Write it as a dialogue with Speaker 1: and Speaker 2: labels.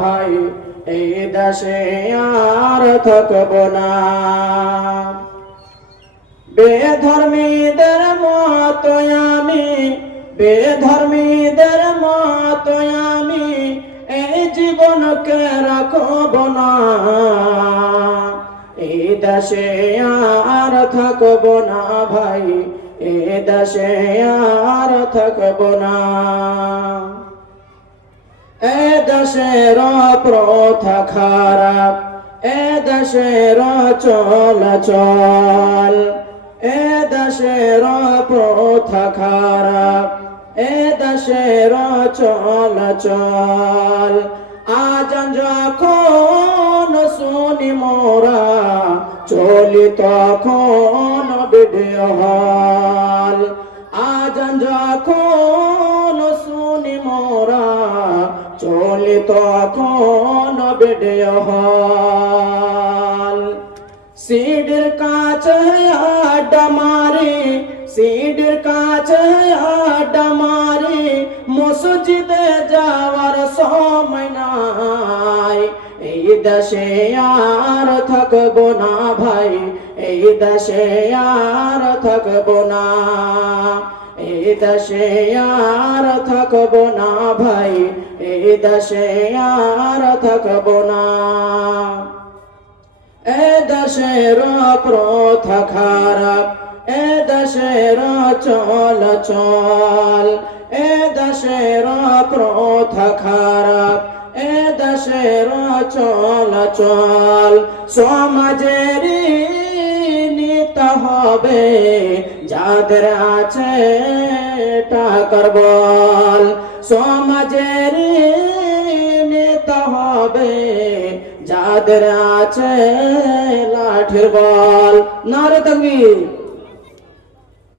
Speaker 1: ভাই, এই দেশে আর থাকব না। বেধর্মীদের মতো আমি, বেধর্মীদের মতো আমি, এই জীবনকে রাখব না। এই দেশে আর থাকব না ভাই, এ দেশে আর থাকব না। দেশের প্রথা খারাপ, এ দেশের চল চল এ দেশের প্রথা খারাপ, এ দেশের চল চল আজ যখন শুনি মোরা, চলি তখন ভিডিও হল। আজ যখন শুনি মোরা চলি তখন ভিডিও হল। সিডির কাছে আড্ডা মারি, সিডির কাছে আড্ডা মারি, মসজিদে যাওয়ার সময় নাই। এই দেশে আর থাকব না ভাই, এই দেশে আর থাকব না। এই দেশে আর থাকব না ভাই এই দেশে আর থাকব না। এ দেশের প্রথা খারাপ, এ দেশের চল চল, এ দেশের প্রথা খারাপ, এ দেশের চল চল। সমাজের নিতে হবে যাদের আছে টাকার বল। সমাজের নেতা হবে যাদের আছে লাঠির বল। নারে তকবীর